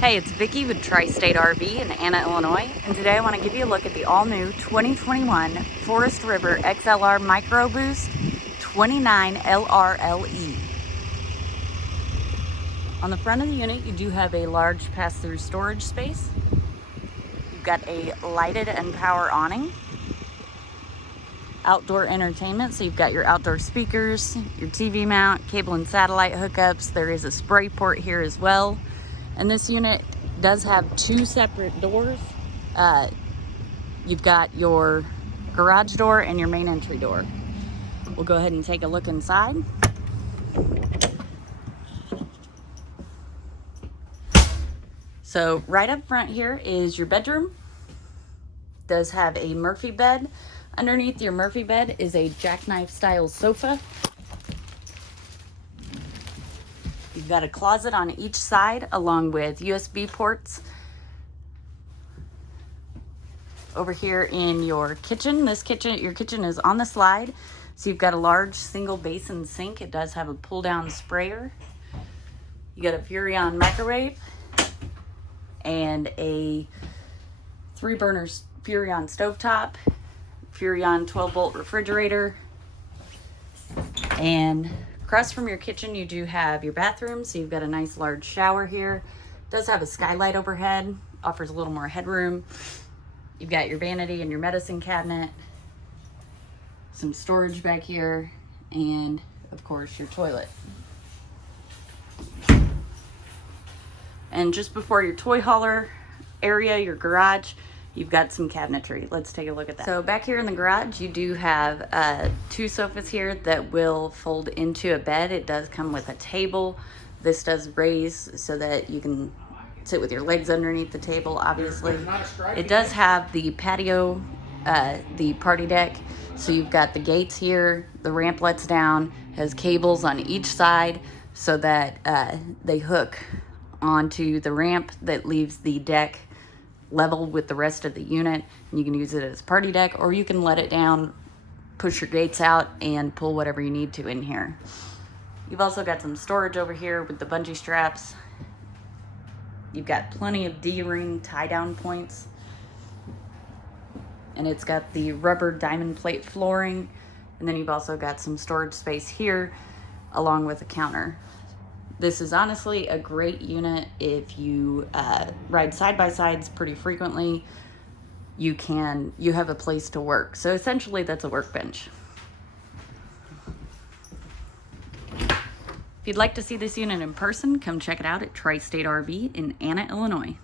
Hey, it's Vicki with Tri-State RV in Anna, Illinois, and today I want to give you a look at the all-new 2021 Forest River XLR Micro Boost 29 LRLE. On the front of the unit, you do have a large pass-through storage space. You've got a lighted and power awning. Outdoor entertainment, so you've got your outdoor speakers, your TV mount, cable and satellite hookups. There is a spray port here as well. And this unit does have two separate doors. You've got your garage door and your main entry door. We'll go ahead and take a look inside. So right up front here is your bedroom. It does have a Murphy bed. Underneath your Murphy bed is a jackknife style sofa. You've got a closet on each side along with USB ports. Over here in your kitchen, your kitchen is on the slide. So you've got a large single basin sink. It does have a pull down sprayer. You got a Furrion microwave and a 3-burner Furrion stovetop, Furrion 12-volt refrigerator, and across from your kitchen, you do have your bathroom, so you've got a nice large shower here. It does have a skylight overhead, offers a little more headroom. You've got your vanity and your medicine cabinet, some storage back here, and of course your toilet. And just before your toy hauler area, your garage, you've got some cabinetry. Let's take a look at that. So back here in the garage, you do have 2 sofas here that will fold into a bed. It does come with a table. This does raise so that you can sit with your legs underneath the table, obviously. It does have the patio, the party deck. So you've got the gates here, the ramp lets down, has cables on each side so that they hook onto the ramp that leaves the deck level with the rest of the unit, and you can use it as party deck, or you can let it down, push your gates out, and pull whatever you need to in here. You've also got some storage over here with the bungee straps. You've got plenty of D-ring tie-down points, and it's got the rubber diamond plate flooring, and then you've also got some storage space here along with a counter. This is honestly a great unit if you ride side-by-sides pretty frequently. You have a place to work. So essentially that's a workbench. If you'd like to see this unit in person, come check it out at Tri-State RV in Anna, Illinois.